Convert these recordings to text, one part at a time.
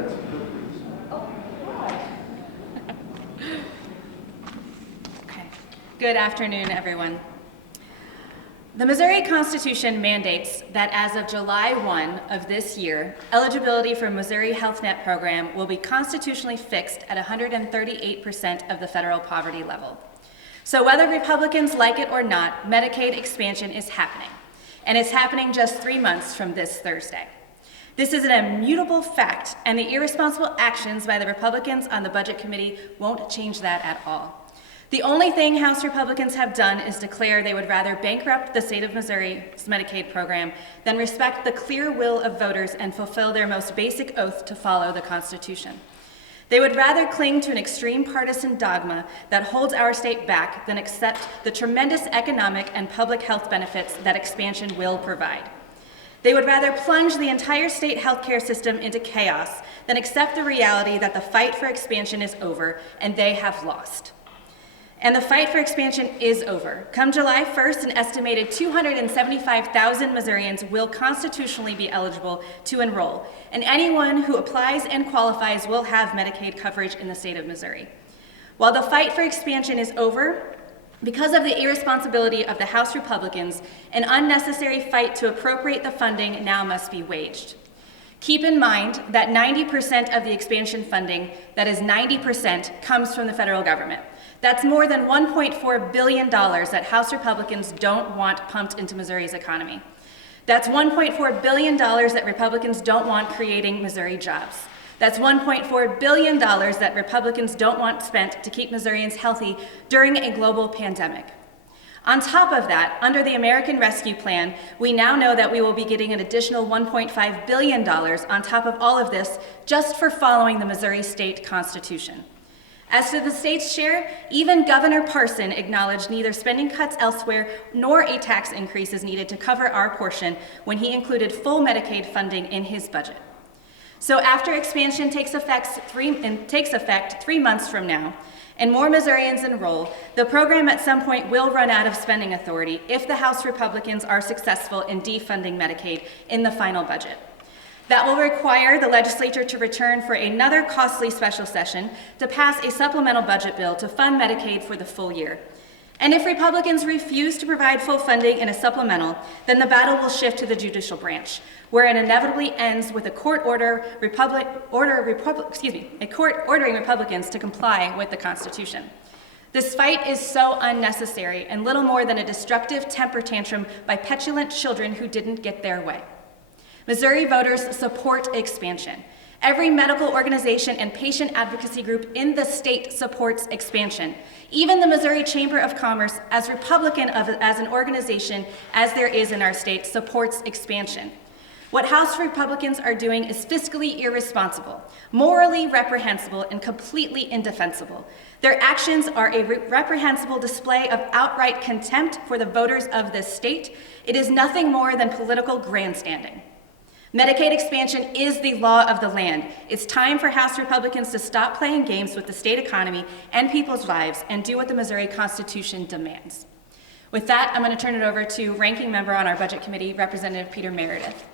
That's cookies. Okay. Good afternoon, everyone. The Missouri Constitution mandates that as of July 1 of this year, eligibility for Missouri Health Net program will be constitutionally fixed at 138% of the federal poverty level. So whether Republicans like it or not, Medicaid expansion is happening, and it's happening just 3 months from this Thursday. This is an immutable fact, and the irresponsible actions by the Republicans on the Budget Committee won't change that at all. The only thing House Republicans have done is declare they would rather bankrupt the state of Missouri's Medicaid program than respect the clear will of voters and fulfill their most basic oath to follow the Constitution. They would rather cling to an extreme partisan dogma that holds our state back than accept the tremendous economic and public health benefits that expansion will provide. They would rather plunge the entire state healthcare system into chaos than accept the reality that the fight for expansion is over and they have lost. And the fight for expansion is over. Come July 1st, an estimated 275,000 Missourians will constitutionally be eligible to enroll, and anyone who applies and qualifies will have Medicaid coverage in the state of Missouri. While the fight for expansion is over, because of the irresponsibility of the House Republicans, an unnecessary fight to appropriate the funding now must be waged. Keep in mind that 90% of the expansion funding, that is 90%, comes from the federal government. That's more than $1.4 billion that House Republicans don't want pumped into Missouri's economy. That's $1.4 billion that Republicans don't want creating Missouri jobs. That's $1.4 billion that Republicans don't want spent to keep Missourians healthy during a global pandemic. On top of that, under the American Rescue Plan, we now know that we will be getting an additional $1.5 billion on top of all of this just for following the Missouri State Constitution. As to the state's share, even Governor Parson acknowledged neither spending cuts elsewhere nor a tax increase is needed to cover our portion when he included full Medicaid funding in his budget. So after expansion takes effect 3 months from now, and more Missourians enroll, the program at some point will run out of spending authority if the House Republicans are successful in defunding Medicaid in the final budget. That will require the legislature to return for another costly special session to pass a supplemental budget bill to fund Medicaid for the full year. And if Republicans refuse to provide full funding in a supplemental, then the battle will shift to the judicial branch, where it inevitably ends with a court ordering Republicans to comply with the Constitution. This fight is so unnecessary and little more than a destructive temper tantrum by petulant children who didn't get their way. Missouri voters support expansion. Every medical organization and patient advocacy group in the state supports expansion. Even the Missouri Chamber of Commerce, as Republican as an organization as there is in our state, supports expansion. What House Republicans are doing is fiscally irresponsible, morally reprehensible, and completely indefensible. Their actions are a reprehensible display of outright contempt for the voters of this state. It is nothing more than political grandstanding. Medicaid expansion is the law of the land. It's time for House Republicans to stop playing games with the state economy and people's lives and do what the Missouri Constitution demands. With that, I'm going to turn it over to Ranking Member on our Budget Committee, Representative Peter Meredith.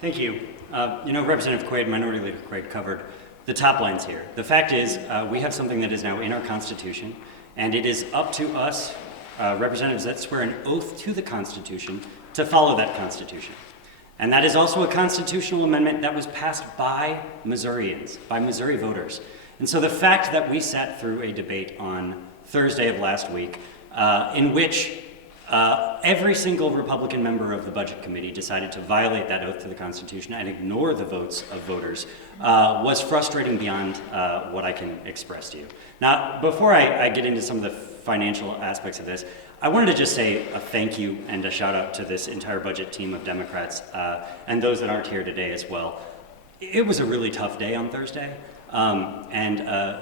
Thank you. Representative Quaid, Minority Leader Quaid, covered the top lines here. The fact is, we have something that is now in our Constitution, and it is up to us, representatives that swear an oath to the Constitution, to follow that Constitution. And that is also a constitutional amendment that was passed by Missourians, by Missouri voters. And so the fact that we sat through a debate on Thursday of last week in which every single Republican member of the Budget Committee decided to violate that oath to the Constitution and ignore the votes of voters was frustrating beyond what I can express to you. Now, before I get into some of the financial aspects of this, I wanted to just say a thank you and a shout out to this entire budget team of Democrats and those that aren't here today as well. It was a really tough day on Thursday, and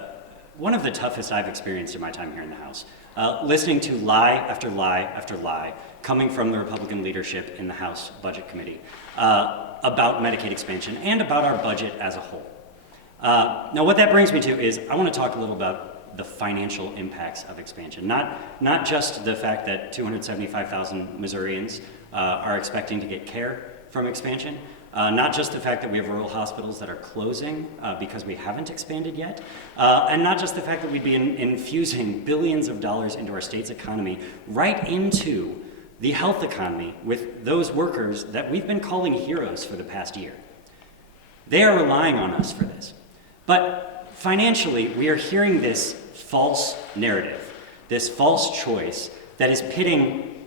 one of the toughest I've experienced in my time here in the House. Listening to lie after lie after lie coming from the Republican leadership in the House Budget Committee about Medicaid expansion and about our budget as a whole. Now what that brings me to is I want to talk a little about the financial impacts of expansion. Not just the fact that 275,000 Missourians are expecting to get care from expansion, Not just the fact that we have rural hospitals that are closing because we haven't expanded yet, and not just the fact that we'd be infusing billions of dollars into our state's economy right into the health economy with those workers that we've been calling heroes for the past year. They are relying on us for this. But financially, we are hearing this false narrative, this false choice that is pitting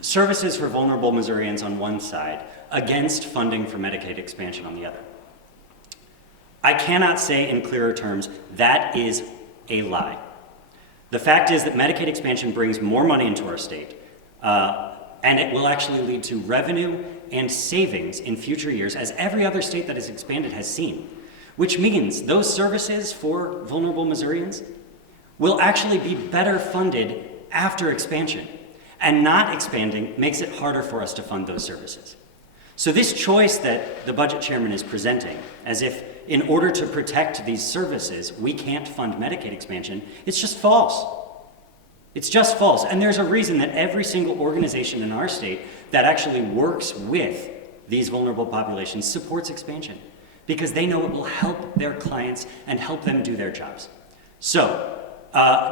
services for vulnerable Missourians on one side against funding for Medicaid expansion on the other. I cannot say in clearer terms that is a lie. The fact is that Medicaid expansion brings more money into our state, and it will actually lead to revenue and savings in future years, as every other state that has expanded has seen, which means those services for vulnerable Missourians will actually be better funded after expansion, and not expanding makes it harder for us to fund those services. So this choice that the budget chairman is presenting, as if in order to protect these services, we can't fund Medicaid expansion, it's just false. It's just false. And there's a reason that every single organization in our state that actually works with these vulnerable populations supports expansion, because they know it will help their clients and help them do their jobs. So,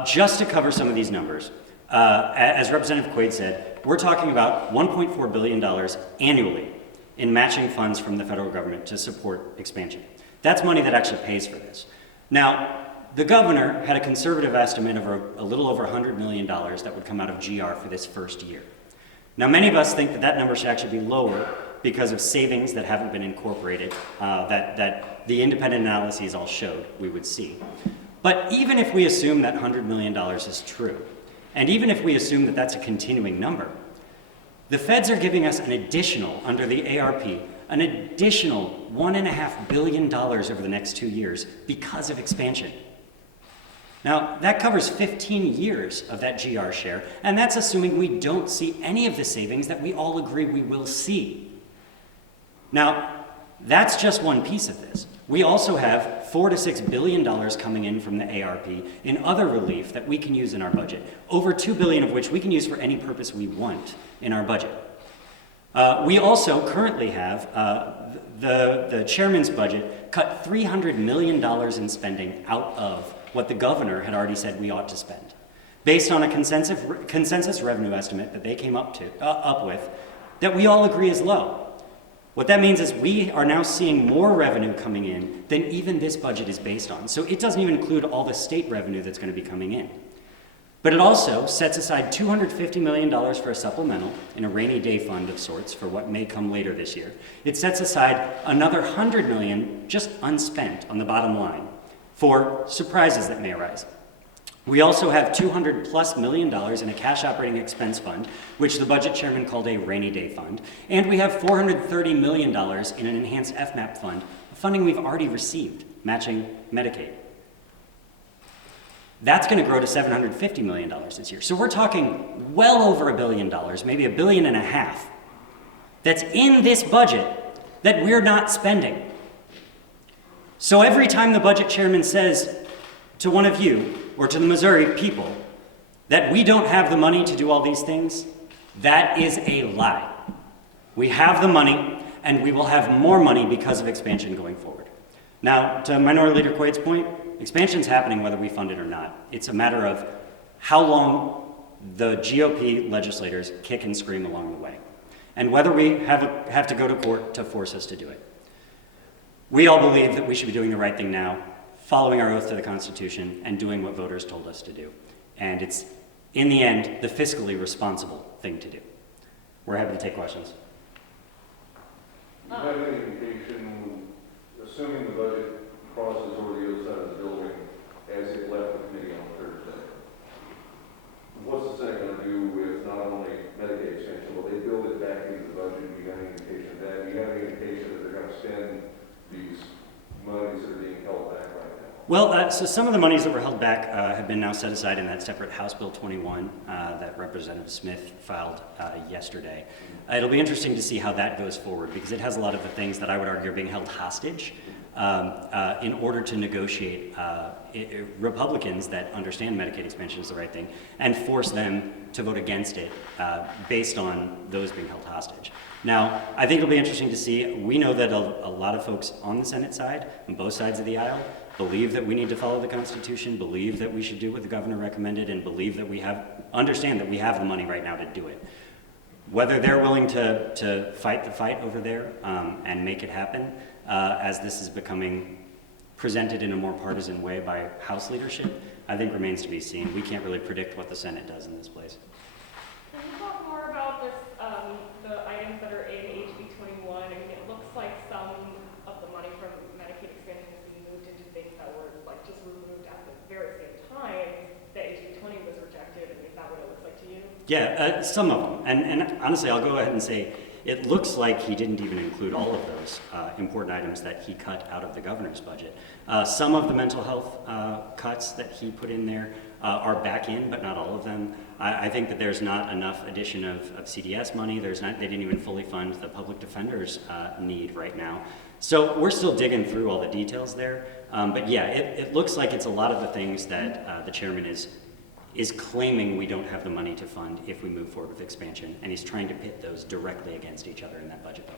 just to cover some of these numbers, as Representative Quaid said, we're talking about $1.4 billion annually in matching funds from the federal government to support expansion. That's money that actually pays for this. Now, the governor had a conservative estimate of a little over $100 million that would come out of GR for this first year. Now, many of us think that that number should actually be lower because of savings that haven't been incorporated, that the independent analyses all showed we would see. But even if we assume that $100 million is true, and even if we assume that that's a continuing number, the feds are giving us an additional, under the ARP, an additional $1.5 billion over the next 2 years because of expansion. Now, that covers 15 years of that GR share, and that's assuming we don't see any of the savings that we all agree we will see. Now, that's just one piece of this. We also have $4 to $6 billion coming in from the ARP in other relief that we can use in our budget, over $2 billion of which we can use for any purpose we want in our budget. We also currently have the chairman's budget cut $300 million in spending out of what the governor had already said we ought to spend, based on a consensus revenue estimate that they came up with that we all agree is low. What that means is we are now seeing more revenue coming in than even this budget is based on. So it doesn't even include all the state revenue that's going to be coming in. But it also sets aside $250 million for a supplemental in a rainy day fund of sorts for what may come later this year. It sets aside another $100 million just unspent on the bottom line for surprises that may arise. We also have $200+ million in a cash operating expense fund, which the budget chairman called a rainy day fund. And we have $430 million in an enhanced FMAP fund, funding we've already received, matching Medicaid. That's going to grow to $750 million this year. So we're talking well over $1 billion, maybe $1.5 billion, that's in this budget that we're not spending. So every time the budget chairman says to one of you, or to the Missouri people, that we don't have the money to do all these things, that is a lie. We have the money, and we will have more money because of expansion going forward. Now, to Minority Leader Quaid's point, expansion's happening whether we fund it or not. It's a matter of how long the GOP legislators kick and scream along the way, and whether we have to go to court to force us to do it. We all believe that we should be doing the right thing now, following our oath to the Constitution, and doing what voters told us to do. And it's, in the end, the fiscally responsible thing to do. We're happy to take questions. Do you have any indication, assuming the budget crosses over the other side of the building as it left the committee on Thursday, what's the Senate going to do with not only Medicaid expansion, will they build it back into the budget? Do you have any indication of that? Do you have any indication that they're going to spend these monies that are being held back right now? Well, so some of the monies that were held back have been now set aside in that separate House Bill 21 that Representative Smith filed yesterday. It'll be interesting to see how that goes forward, because it has a lot of the things that I would argue are being held hostage in order to negotiate Republicans that understand Medicaid expansion is the right thing and force them to vote against it based on those being held hostage. Now, I think it'll be interesting to see. We know that a lot of folks on the Senate side, on both sides of the aisle, believe that we need to follow the Constitution, believe that we should do what the governor recommended, and believe that understand that we have the money right now to do it. Whether they're willing to fight the fight over there and make it happen, as this is becoming presented in a more partisan way by House leadership, I think remains to be seen. We can't really predict what the Senate does in this place. Can you talk more about this, the items that are in HB 21? I mean, it looks like some of the money from Medicaid expansion is being moved into things that were like just removed at the very same time that HB 20 was rejected. I mean, is that what it looks like to you? Yeah, some of them. And honestly, I'll go ahead and say, it looks like he didn't even include all of those important items that he cut out of the governor's budget. Some of the mental health cuts that he put in there are back in, but not all of them. I think that there's not enough addition of CDS money. They didn't even fully fund the public defender's need right now. So we're still digging through all the details there. But yeah, it looks like it's a lot of the things that the chairman is claiming we don't have the money to fund if we move forward with expansion, and he's trying to pit those directly against each other in that budget bill.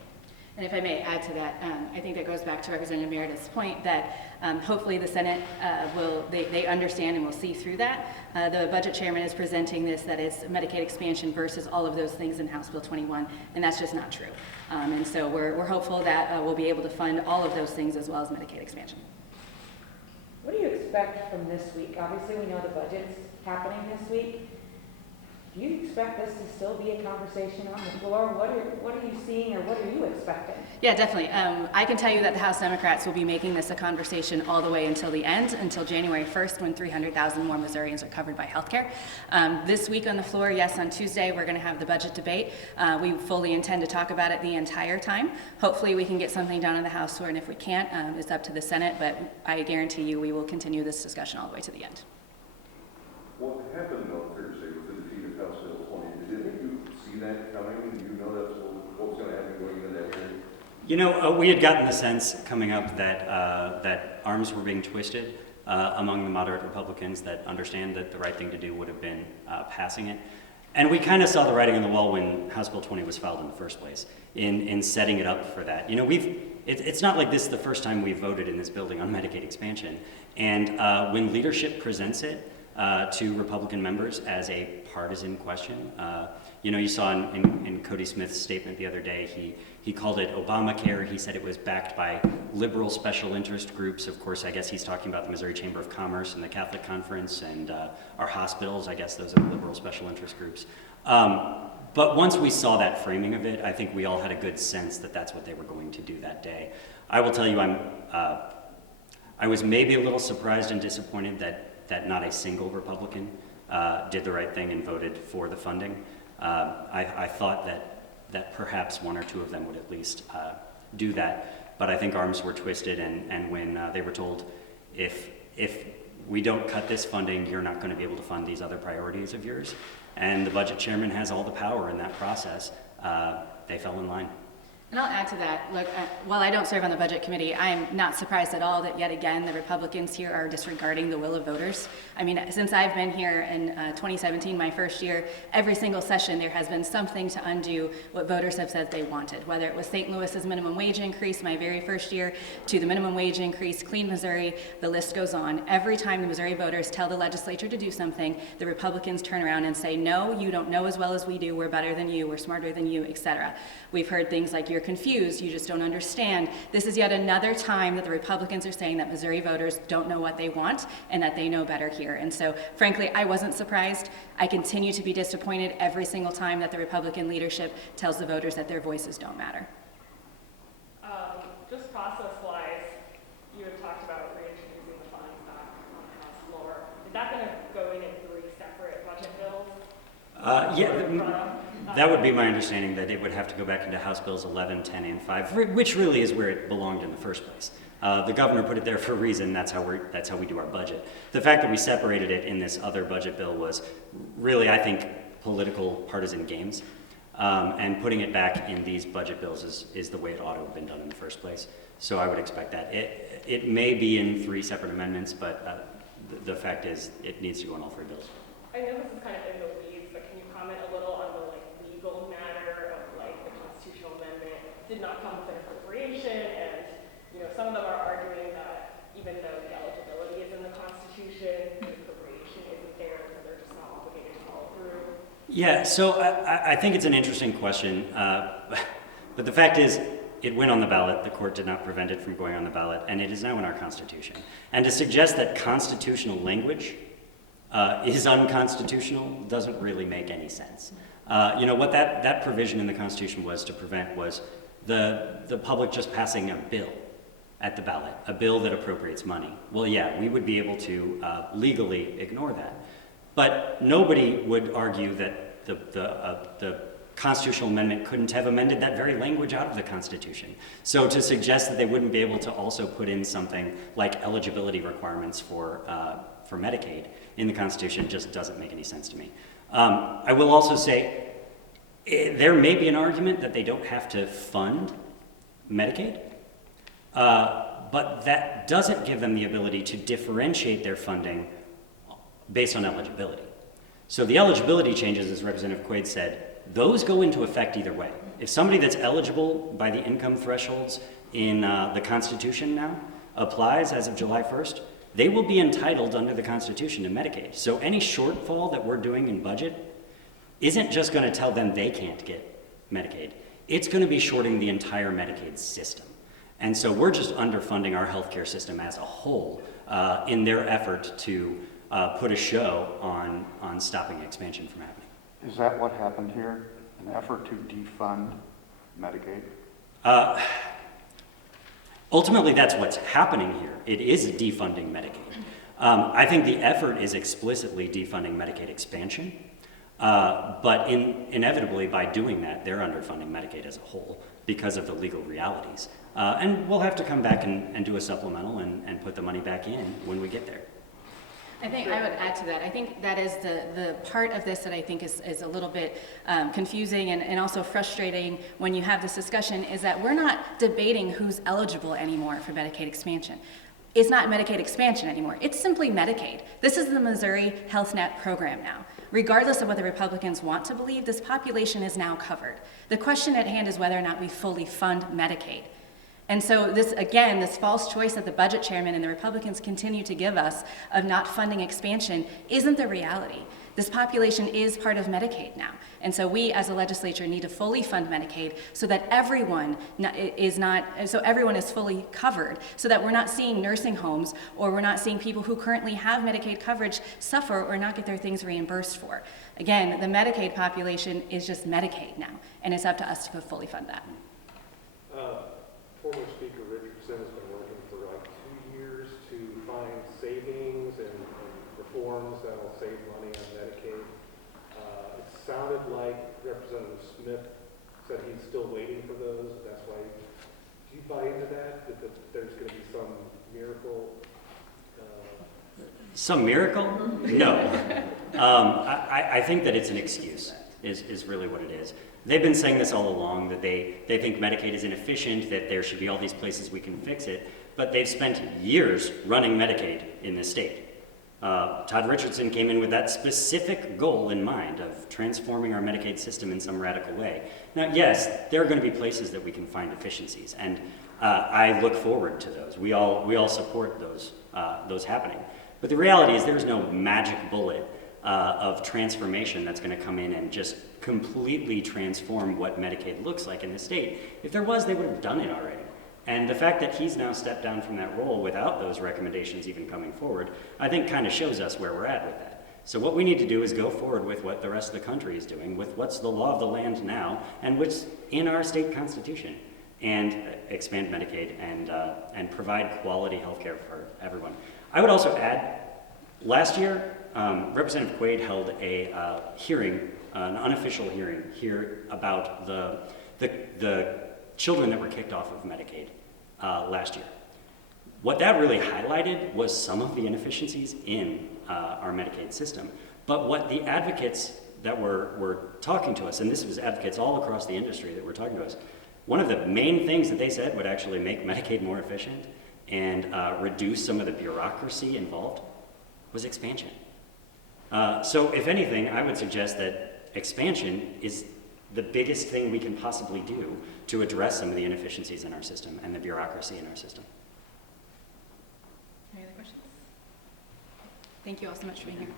And if I may add to that, I think that goes back to Representative Meredith's point that hopefully the Senate they understand and will see through that. The budget chairman is presenting this, that it's Medicaid expansion versus all of those things in House Bill 21, and that's just not true. And so we're hopeful that we'll be able to fund all of those things as well as Medicaid expansion. What do you expect from this week? Obviously, we know the budget's happening this week. Do you expect this to still be a conversation on the floor? What are you seeing, or what are you expecting? Yeah, definitely. I can tell you that the House Democrats will be making this a conversation all the way until the end, until January 1st, when 300,000 more Missourians are covered by health care. This week on the floor, yes, on Tuesday, we're going to have the budget debate. We fully intend to talk about it the entire time. Hopefully, we can get something done in the House, and if we can't, it's up to the Senate, but I guarantee you we will continue this discussion all the way to the end. What happened on Thursday with the defeat of House Bill 20? Did you see that coming? Do you know that's what was going to happen going into that hearing? You know, we had gotten the sense coming up that that arms were being twisted among the moderate Republicans that understand that the right thing to do would have been passing it. And we kind of saw the writing on the wall when House Bill 20 was filed in the first place, in setting it up for that. You know, it's not like this is the first time we've voted in this building on Medicaid expansion. And when leadership presents it to Republican members as a partisan question, you know, you saw in Cody Smith's statement the other day, he called it Obamacare. He said it was backed by liberal special interest groups. Of course, I guess he's talking about the Missouri Chamber of Commerce and the Catholic Conference and our hospitals. I guess those are liberal special interest groups. But once we saw that framing of it, I think we all had a good sense that that's what they were going to do that day. I will tell you, I was maybe a little surprised and disappointed that not a single Republican did the right thing and voted for the funding. I thought that perhaps one or two of them would at least do that, but I think arms were twisted, and when they were told, if we don't cut this funding, you're not going to be able to fund these other priorities of yours, and the budget chairman has all the power in that process, they fell in line. And I'll add to that. Look, while I don't serve on the Budget Committee, I'm not surprised at all that yet again the Republicans here are disregarding the will of voters. I mean, since I've been here in 2017, my first year, every single session there has been something to undo what voters have said they wanted, whether it was St. Louis's minimum wage increase my very first year, to the minimum wage increase, Clean Missouri, the list goes on. Every time the Missouri voters tell the legislature to do something, the Republicans turn around and say, no, you don't know as well as we do, we're better than you, we're smarter than you, etc. We've heard things like, you're confused, you just don't understand. This is yet another time that the Republicans are saying that Missouri voters don't know what they want and that they know better here. And so, frankly, I wasn't surprised. I continue to be disappointed every single time that the Republican leadership tells the voters that their voices don't matter. Just process-wise, you had talked about reintroducing the funds back on the House floor. Is that going to go in 3 separate budget bills? Yeah. That would be my understanding, that it would have to go back into House Bills 11, 10, and 5, which really is where it belonged in the first place. The governor put it there for a reason. That's how we do our budget. The fact that we separated it in this other budget bill was really, I think, political partisan games. And putting it back in these budget bills is the way it ought to have been done in the first place. So I would expect that. It may be in 3 separate amendments, but the fact is it needs to go in all 3 bills. I know this is kind of in the weeds, but can you did not come with an appropriation, and, you know, some of them are arguing that even though the eligibility is in the Constitution, the appropriation isn't there, so they're just not obligated to follow through. Yeah, so I think it's an interesting question, but the fact is, it went on the ballot. The court did not prevent it from going on the ballot, and it is now in our Constitution. And to suggest that constitutional language is unconstitutional doesn't really make any sense. You know, what that provision in the Constitution was to prevent was the public just passing a bill at the ballot, a bill that appropriates money. Well, yeah, we would be able to legally ignore that. But nobody would argue that the constitutional amendment couldn't have amended that very language out of the Constitution. So to suggest that they wouldn't be able to also put in something like eligibility requirements for Medicaid in the Constitution just doesn't make any sense to me. I will also say there may be an argument that they don't have to fund Medicaid, but that doesn't give them the ability to differentiate their funding based on eligibility. So the eligibility changes, as Representative Quaid said, those go into effect either way. If somebody that's eligible by the income thresholds in the Constitution now applies as of July 1st, they will be entitled under the Constitution to Medicaid. So any shortfall that we're doing in budget isn't just going to tell them they can't get Medicaid. It's going to be shorting the entire Medicaid system. And so we're just underfunding our healthcare system as a whole in their effort to put a show on stopping expansion from happening. Is that what happened here? An effort to defund Medicaid? Ultimately, that's what's happening here. It is defunding Medicaid. I think the effort is explicitly defunding Medicaid expansion, but inevitably by doing that, they're underfunding Medicaid as a whole because of the legal realities. And we'll have to come back and do a supplemental and put the money back in when we get there. I think I would add to that. I think that is the part of this that I think is a little bit confusing and also frustrating when you have this discussion is that we're not debating who's eligible anymore for Medicaid expansion. It's not Medicaid expansion anymore. It's simply Medicaid. This is the Missouri Health Net program now. Regardless of what the Republicans want to believe, this population is now covered. The question at hand is whether or not we fully fund Medicaid. And so this, again, this false choice that the budget chairman and the Republicans continue to give us of not funding expansion isn't the reality. This population is part of Medicaid now. And so we as a legislature need to fully fund Medicaid so that everyone is fully covered, so that we're not seeing nursing homes or we're not seeing people who currently have Medicaid coverage suffer or not get their things reimbursed for. Again, the Medicaid population is just Medicaid now, and it's up to us to fully fund that. Former Speaker Richardson has been working for like 2 years to find savings and reforms that will save money on Medicaid. It sounded like Representative Smith said he's still waiting for those. That's why. Do you buy into that? That there's going to be some miracle? Some miracle? No. I think that it's an excuse, is really what it is. They've been saying this all along, that they think Medicaid is inefficient, that there should be all these places we can fix it, but they've spent years running Medicaid in this state. Todd Richardson came in with that specific goal in mind of transforming our Medicaid system in some radical way. Now, yes, there are going to be places that we can find efficiencies, and I look forward to those. We all support those happening. But the reality is there's no magic bullet of transformation that's going to come in and just completely transform what Medicaid looks like in the state. If there was, they would have done it already. And the fact that he's now stepped down from that role without those recommendations even coming forward, I think kind of shows us where we're at with that. So what we need to do is go forward with what the rest of the country is doing, with what's the law of the land now, and what's in our state constitution, and expand Medicaid and provide quality health care for everyone. I would also add, last year, Representative Quaid held a hearing, an unofficial hearing here about the children that were kicked off of Medicaid last year. What that really highlighted was some of the inefficiencies in our Medicaid system. But what the advocates that were talking to us, and this was advocates all across the industry that were talking to us, one of the main things that they said would actually make Medicaid more efficient and reduce some of the bureaucracy involved was expansion. So if anything, I would suggest that expansion is the biggest thing we can possibly do to address some of the inefficiencies in our system and the bureaucracy in our system. Any other questions? Thank you all so much for being here.